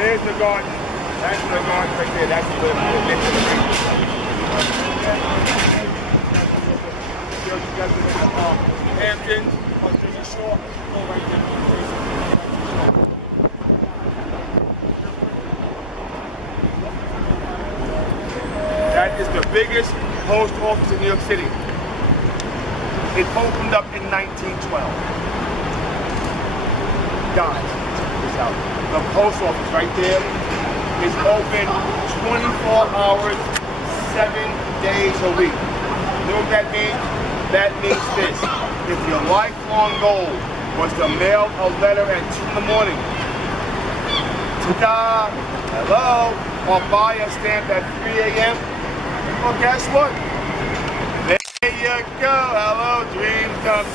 there's the garden. That's the garden right there. That's the next to the you guys are Hampton, Jersey Shore, go right there. That is the biggest post office in New York City. It opened up in 1912. Guys, check this out. The post office right there is open 24 hours, 7 days a week. You know what that means? That means this. If your lifelong goal was to mail a letter at 2 in the morning, ta-da, hello, or buy a stamp at 3 a.m., well, guess what? There you go. Hello, dreams come